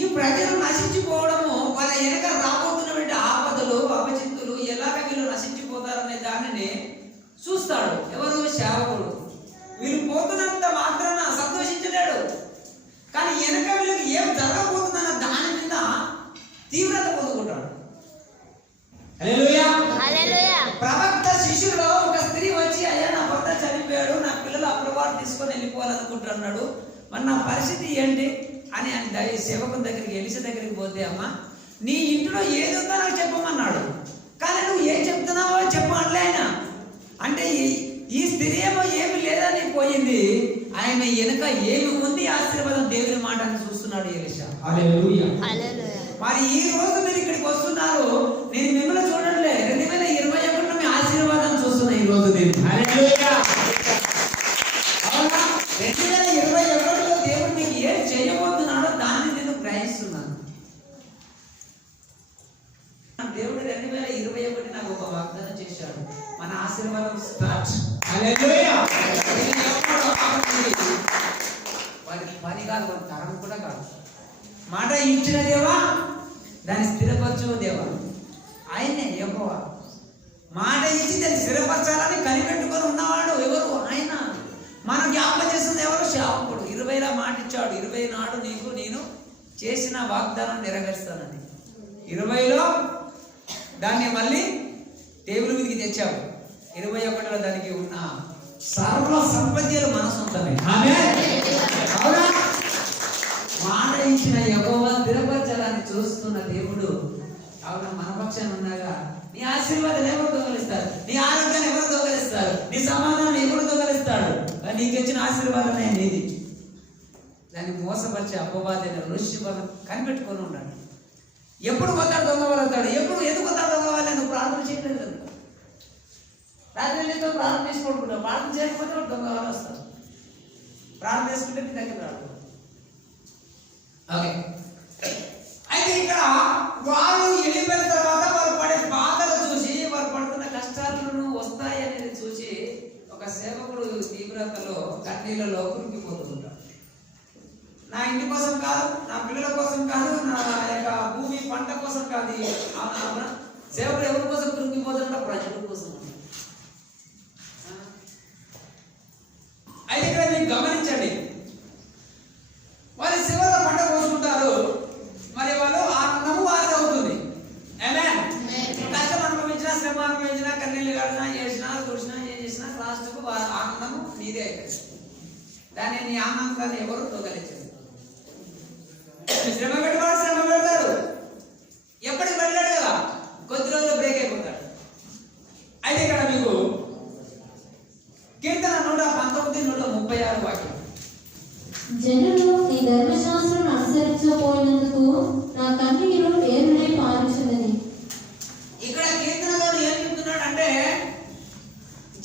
ఈ ప్రజలు నశించిపోవడము, వాళ్ళ వెనక రాబోతున్నటువంటి ఆపదలు అపచిత్తులు ఎలాగ వీళ్ళు నశించిపోతారనే దానిని చూస్తాడు ఎవరు? సేవకుడు. వీళ్ళు పోతున్నంత మాత్రాన సంతోషించలేడు, కానీ వెనక వీళ్ళకి ఏం జరగబోతుందన్న దాని మీద తీవ్రత పొందుకుంటాడు. హల్లెలూయా. ప్రవక్త శిష్యులో ఒక స్త్రీ వచ్చి, అయ్యా నా భర్త చనిపోయాడు, నా పిల్లలు అప్రవాటు తీసుకొని వెళ్ళిపోవాలనుకుంటున్నాడు, మరి నా పరిస్థితి ఏంటి అని ఆయన సేవకుని దగ్గరికి ఎలిసా దగ్గరికి పోతే, అమ్మ నీ ఇంట్లో ఏది ఉందో నాకు చెప్పమన్నాడు, కానీ నువ్వు ఏం చెప్తున్నావో చెప్పలే ఆయన. అంటే ఈ స్త్రీ ఏమో ఏమి లేదని పోయింది, ఆయన వెనుక ఏమి ఉంది ఆశీర్వాదం దేవుని మాట అని చూస్తున్నాడు ఎలిసా. హల్లెలూయా. మరి ఈ రోజు మీరు ఇక్కడికి వస్తున్నారు, నేను మిమ్మల్ని చూడట్లే, 2021 మీ ఆశీర్వాదాన్ని చూస్తున్నా ఈ రోజు నేను. హల్లెలూయా. 2021లో దేవుడు మీకు ఏం చేయబోతున్నాడో దాన్ని నేను గ్రహిస్తున్నాను. దేవుడు 2021 నాకు ఒక వాగ్దానం చేశాడు, మన ఆశీర్వాదం స్టార్ట్. హల్లెలూయా. వారికి పని కాదు, వారి తరం కూడా కాదు. మాట ఇచ్చిన దేవా దాన్ని స్థిరపరచు దేవా, ఆయనే యెహోవా. మాట ఇచ్చి దాన్ని స్థిరపరచాలని కనిపెట్టుకొని ఉన్నవాడు ఎవరు? ఆయన. మనం జ్ఞాపకం చేస్తుంది ఎవరు? సేవకుడు. 20లో మాట ఇచ్చాడు, 20 నాడు నీకు నేను చేసిన వాగ్దానం నెరవేరుస్తానని. 20లో దాన్ని మళ్ళీ టేబుల్ మీదకి తెచ్చాడు. 21లో దానికి ఉన్న సర్వ సంపత్తులు మన సొంతమే. అవునా? మాట ఇచ్చిన యెహోవా స్థిరపరచాలని చూస్తున్న దేవుడు. అవునా? మన పక్షాన ఉన్నాగా నీ ఆశీర్వాదం ఎవరు దొంగలిస్తారు? నీ ఆరోగ్యాన్ని ఎవరు దొంగలిస్తారు? నీ సమాధానం ఎవరు దొంగలిస్తాడు? నీకు ఇచ్చిన ఆశీర్వాదమే నీది. దాన్ని మోసపరిచే అపవాదైన ఋషివరం కనిపెట్టుకొని ఉన్నాడు. ఎప్పుడు కొత్తాడు దొంగ వాళ్ళతాడు, ఎప్పుడు ఎందుకు కొత్తాడు దొంగ వాళ్ళని నువ్వు ప్రార్థన చేయలేదు కదా. రాత్రి ప్రార్థన చేసి పడుకుంటావు, ప్రార్థన చేయకపోతే వాడు దొంగ వాళ్ళు వస్తారు. ప్రార్థన చేసుకుంటే నీ దగ్గర రాడు. ఓకే. అయితే ఇక్కడ వాళ్ళు వెళ్ళిపోయిన తర్వాత వారు పడే బాధలు చూసి, వారు పడుతున్న కష్టాలను వస్తాయి అనేది చూసి, ఒక సేవకుడు తీవ్రతలో కన్నీళ్ళలో కురికిపోతుంటాడు. నా ఇంటి కోసం కాదు, నా పిల్లల కోసం కాదు, నా యొక్క భూమి పంట కోసం కాదు. సేవకుడు ఎవరి కోసం కురికిపోతుంటా? ప్రజల కోసం. అయితే ఇక్కడ మీరు గమనించండి, వాళ్ళు శివలో పంట కోసుకుంటారు, మరి వాళ్ళు ఆనందము వారిది అవుతుంది. ఆమేన్. కష్టం అనుభవించినా, శ్రమ అనుభవించినా, కన్నీళ్ళు కడినా, చేసినా, చూసినా, ఏం చేసినా లాస్ట్కు ఆనందము నీదే అవుతుంది. దాన్ని నీ ఆనందాన్ని ఎవరు తొలగించారు? శ్రమ పెట్టుకోవడం శ్రమ పెడతాడు, ఎప్పటికి వెళ్ళాడు కదా, కొద్ది రోజులు బ్రేక్ అయిపోతాడు. అయితే ఇక్కడ మీకు కీర్తన 119, 136 వాక్యం. జనులు నీ ధర్మశాస్త్రం అనుసరించకపోయినందుకు నా కన్నీరు ఏరులై పారుచున్నది. ఇక్కడ కీర్తనలో ఏం చెప్తున్నాడు అంటే,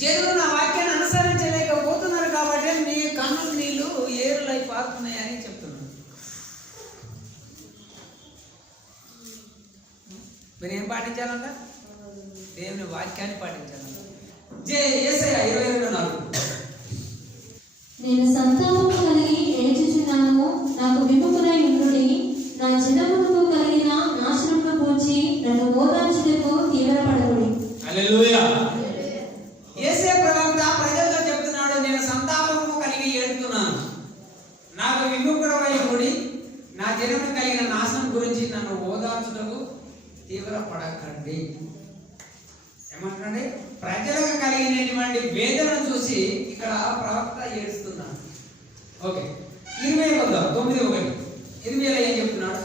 జనులు నా వాక్యాన్ని అనుసరించలేకపోతున్నారు కాబట్టి నీ కన్నుల నీళ్లు ఏరులై పారుతున్నాయి అని చెప్తున్నాడు. మీరు ఏం పాటించాలంట? దేవుని వాక్యాన్ని పాటించాలంట. యేసయ్య 22:4. నేను సంతాపము కలిగి ఏడ్చుచున్నాను, నాకు విముఖులై ఉండుడి, నా జనమునకు కలిగిన నాశనమును పూడ్చి నన్ను ఓదార్చుటకు తీవ్రపడకుడి. హల్లెలూయా. యేసయ్య ప్రవక్త ప్రజలతో చెప్తున్నాడు, నేను సంతాపము కలిగి ఏడుతున్నాను, నాకు విముఖులై ఉండుడి, నా జనమునకు కలిగిన నాశనం గురించి నన్ను ఓదార్చుటకు తీవ్రపడకండి. ఏమంటున్నాడు? ప్రజలకు కలిగినటువంటి వేదనను చూసి ఇక్కడ ప్రవక్త ఏడుస్తున్నాడు. ఓకే. 20:9. 20లో ఏం చెప్తున్నాడు?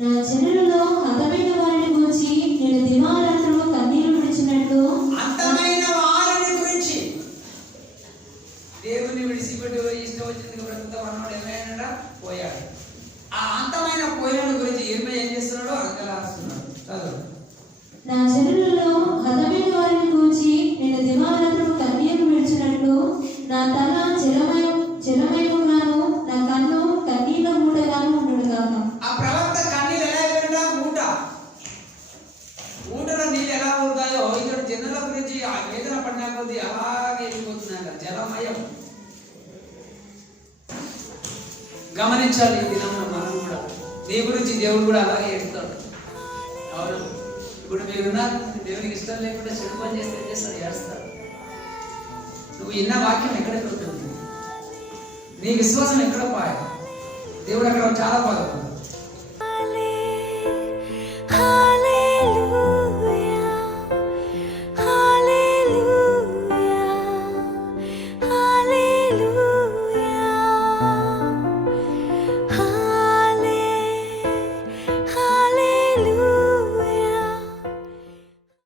నా జనులలో హతమైన వారిని గురించి నేను దివారాత్రులు కన్నీరు విడిచినట్లు. అంతమైన వారిని గురించి దేవుని విడిచిపెట్టి ఇష్టం వచ్చింది బ్రతుకుతా అన్నాడు. ఏమైనా పోయాడు. ఆ అంతమైన పోయిన గురించి ఏం చేస్తున్నాడో అంగలారుస్తున్నాడు. చదువు. నా జనులలో కొద్ది అలాగే వెళ్ళిపోతున్నాయి, జలమయం. గమనించాలి ఈ దినంలో మనం కూడా. నీ గురించి దేవుడు కూడా అలాగే ఏడుస్తాడు. అవును, ఇప్పుడు మీరున్నా దేవునికి ఇష్టం లేకుండా చెడు పని చేస్తే ఏం చేస్తాడు? ఏడుస్తాడు. నువ్వు ఇన్న వాక్యం ఎక్కడ దొరుకుతుంది? నీ విశ్వాసం ఎక్కడ పాయ? దేవుడు అక్కడ చాలా బాధపడతాడు.